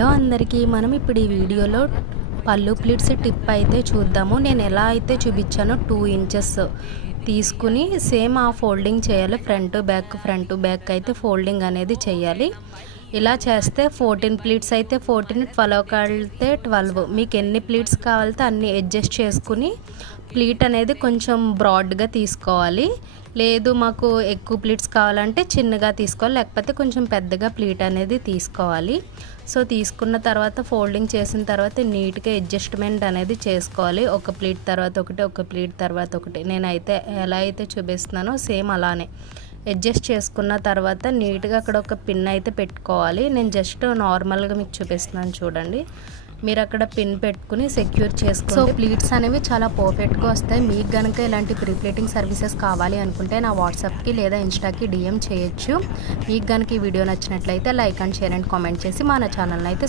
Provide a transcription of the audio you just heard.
Hello అందరికీ, మనం ఇప్పుడు ఈ వీడియోలో పళ్ళు ప్లీట్స్ టిప్ అయితే చూద్దాము. నేను ఎలా అయితే చూపించానో 2 ఇంచెస్ తీసుకుని సేమ్ ఆ ఫోల్డింగ్ చేయాలి. ఫ్రంట్ బ్యాక్ అయితే ఫోల్డింగ్ అనేది చేయాలి. ఇలా చేస్తే 14 ప్లీట్స్ అయితే 14, 12 కాలితే 12. మీకు ఎన్ని ప్లీట్స్ కావాలితే అన్ని అడ్జస్ట్ చేసుకుని ప్లీట్ అనేది కొంచెం బ్రాడ్గా తీసుకోవాలి. లేదు మాకు ఎక్కువ ప్లీట్స్ కావాలంటే చిన్నగా తీసుకోవాలి, లేకపోతే కొంచెం పెద్దగా ప్లీట్ అనేది తీసుకోవాలి. సో తీసుకున్న తర్వాత ఫోల్డింగ్ చేసిన తర్వాత నీట్గా అడ్జస్ట్మెంట్ అనేది చేసుకోవాలి. ఒక ప్లీట్ తర్వాత ఒకటి, ఒక ప్లీట్ తర్వాత ఒకటి. నేనైతే ఎలా అయితే చూపిస్తున్నానో సేమ్ అలానే అడ్జస్ట్ చేసుకున్న తర్వాత నీట్గా అక్కడ ఒక పిన్ అయితే పెట్టుకోవాలి. నేను జస్ట్ నార్మల్గా మీకు చూపిస్తున్నాను చూడండి. మీరు అక్కడ పిన్ పెట్టుకుని సెక్యూర్ చేసుకోండి. సో ప్లీట్స్ అనేవి చాలా పర్ఫెక్ట్గా వస్తాయి. మీకు కనుక ఇలాంటి ప్రీ ప్లేటింగ్ సర్వీసెస్ కావాలి అనుకుంటే నా వాట్సాప్కి లేదా ఇన్స్టాకి DM చేయొచ్చు. మీకు కనుక ఈ వీడియో నచ్చినట్లయితే like and share and comment చేసి మన ఛానల్ని అయితే